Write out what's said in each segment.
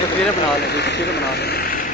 تصویریں بنا لیں تصویریں بنا لیں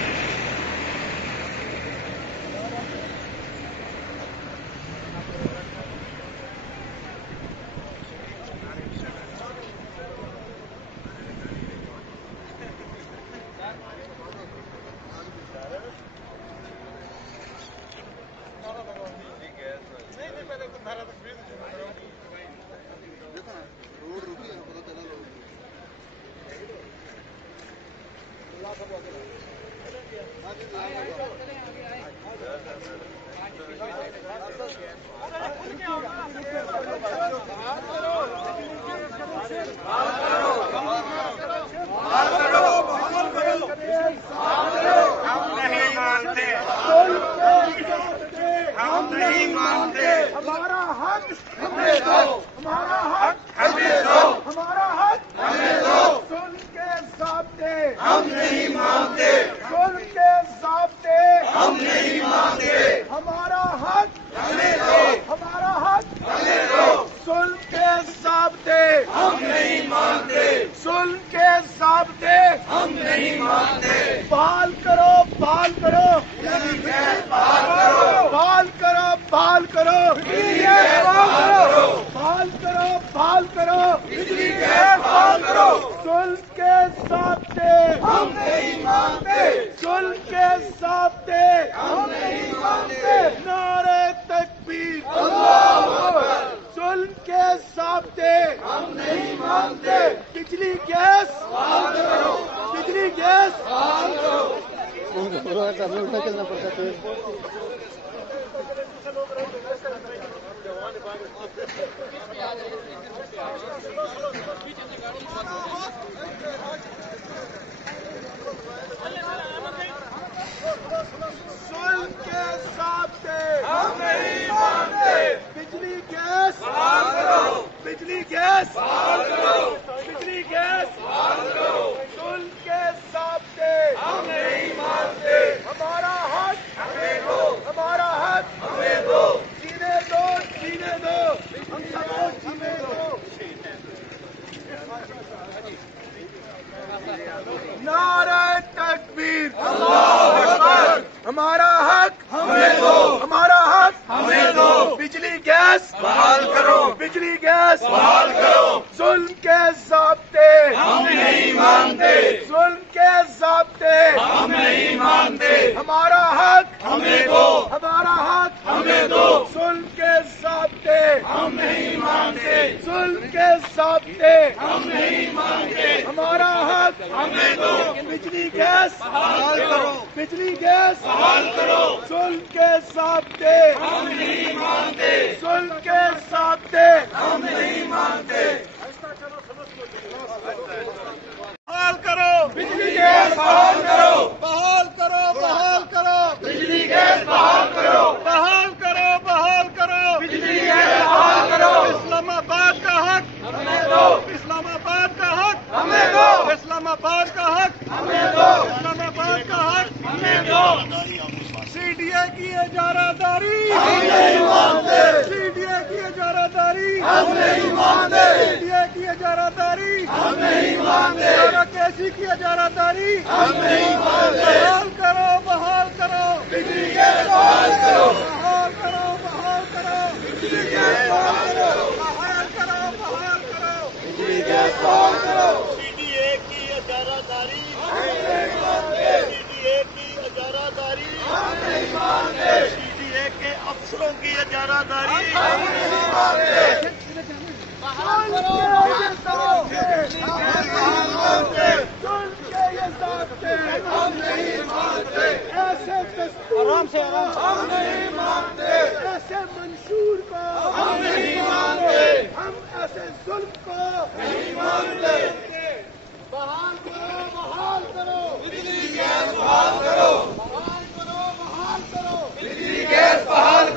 بحال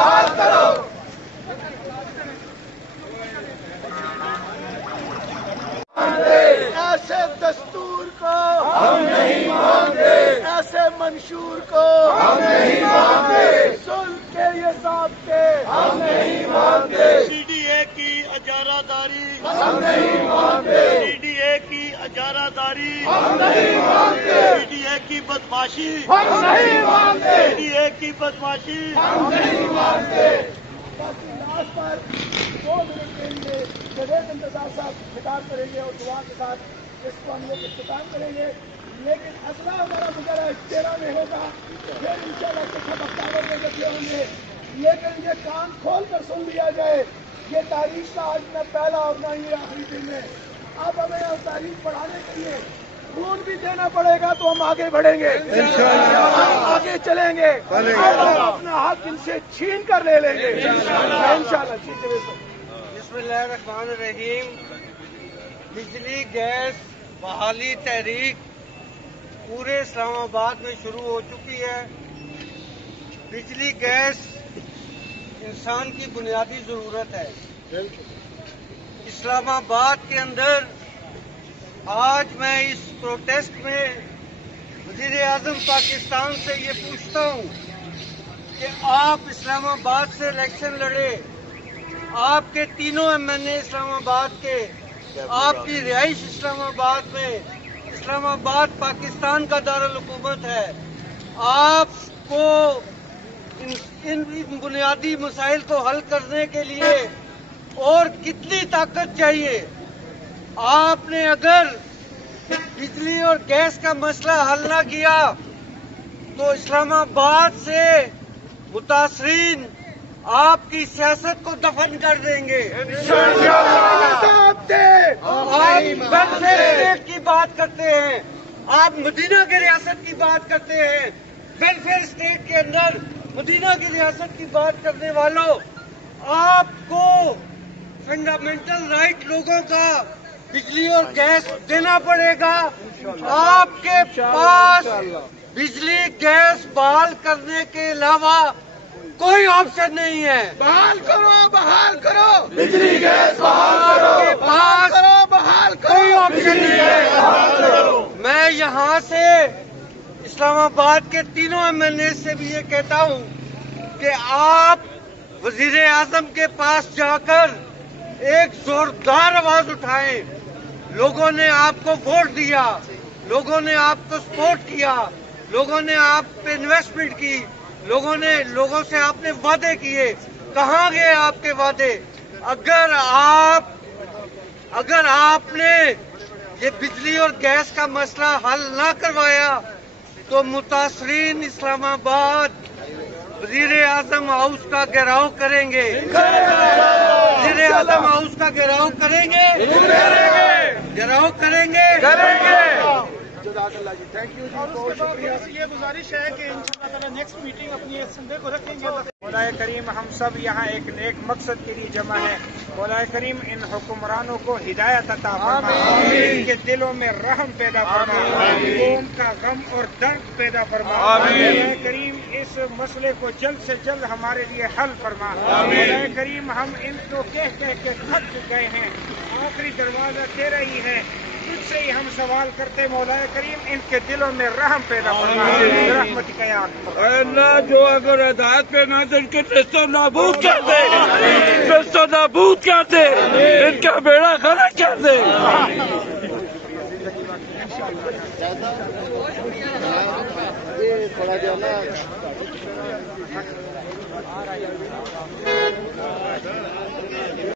बहाल करो। ऐसे दस्तूर को हम नहीं मानते, ऐसे मंशूर को हम नहीं मानते, सुल्ह के ये ज़ाब्ते हम नहीं मानते, सीडीए की अजारादारी हम नहीं मानते, सीडीए की अजारादारी हम नहीं मानते, सीडीए की बदमाशी हम नहीं मानते, सीडीए की बदमाशी हम नहीं मानते। बाकी लास्ट पर 2 मिनट के लिए जवेद इंतजार साहब खिताब करेंगे और दुआ के साथ इसको हम लोग इख्तिताम करेंगे। लेकिन अगला हमारा मुजरा 13 में होगा, फिर इंशाल्लाह कुछ हम अक्टूबर में बैठे होंगे। लेकिन ये कान खोल कर सुन लिया जाए, ये तारीख का आज न पहला और न ये आखिरी दिन है। अब हमें उस तारीख पढ़ाने के लिए खून भी देना पड़ेगा तो हम आगे बढ़ेंगे, आगे चलेंगे, अपना हक इनसे छीन कर ले लेंगे इंशाल्लाह। बिस्मिल्लाहिर्रहमानिर्रहीम। बिजली गैस बहाली तहरीक पूरे इस्लामाबाद में शुरू हो चुकी है। बिजली गैस इंसान की बुनियादी जरूरत है। इस्लामाबाद के अंदर आज मैं इस प्रोटेस्ट में वज़ीर-ए-आज़म पाकिस्तान से ये पूछता हूँ कि आप इस्लामाबाद से इलेक्शन लड़े, आपके तीनों एमएनए इस्लामाबाद के, आपकी रिहाइश इस्लामाबाद में, इस्लामाबाद पाकिस्तान का दारुल हुकूमत है। आपको इन बुनियादी मसाइल को हल करने के लिए और कितनी ताकत चाहिए? आपने अगर बिजली और गैस का मसला हल न किया तो इस्लामाबाद से मुतासरीन आपकी सियासत को दफन कर देंगे। आप वेलफेयर स्टेट की बात करते हैं, आप मदीना की रियासत की बात करते हैं। वेलफेयर स्टेट के अंदर मदीना की रियासत की बात करने वालों, आपको फंडामेंटल राइट लोगों का बिजली और गैस देना पड़ेगा। आपके पास बिजली गैस बहाल करने के अलावा कोई ऑप्शन नहीं है। बहाल करो, बहाल करो, बिजली गैस बहाल करो, बहाल करो, बहाल करो, कोई ऑप्शन नहीं है। मैं यहाँ से इस्लामाबाद के तीनों एमएनए से भी ये कहता हूँ कि आप वज़ीर-ए-आज़म के पास जाकर एक जोरदार आवाज उठाएं। लोगों ने आपको वोट दिया, लोगों ने आपको सपोर्ट किया, लोगों ने आप पे इन्वेस्टमेंट की, लोगों से आपने वादे किए। कहाँ गए आपके वादे? अगर आपने ये बिजली और गैस का मसला हल ना करवाया तो मुतासरीन इस्लामाबाद वज़ीर-ए-आज़म हाउस का घेराव करेंगे। वज़ीर-ए-आज़म हाउस का घेराव करेंगे। जज़ाकल्लाह जी, थैंक यू जी, बहुत शुक्रिया। ये गुजारिश है कि इंशाअल्लाह नेक्स्ट मीटिंग अपनी संडे को रखेंगे। मौलाए करीम हम सब यहाँ एक नेक मकसद के लिए जमा है। मौलाए करीम इन हुक्मरानों को हिदायत अता फरमाए, इनके दिलों में रहम पैदा फरमाए, कौम का गम और दर्द पैदा फरमाए। मौलाए करीम इस मसले को जल्द से जल्द हमारे लिए हल फरमा। मौलाए करीम हम इनको कह कह के थक गए हैं, आखिरी दरवाजा तेरा ही है, तुझसे ही हम सवाल करते। मौलाए करीम इनके दिलों में रहम पैदा फरमाए, रहमतिक या अल्लाह। जो अगर हिदायत पे ना दे इनके रिश्तों नाबूद कर दे, रिश्तों नाबूद कर दे, इनका बेड़ा गलत कर दे। ये थोड़ा जो ना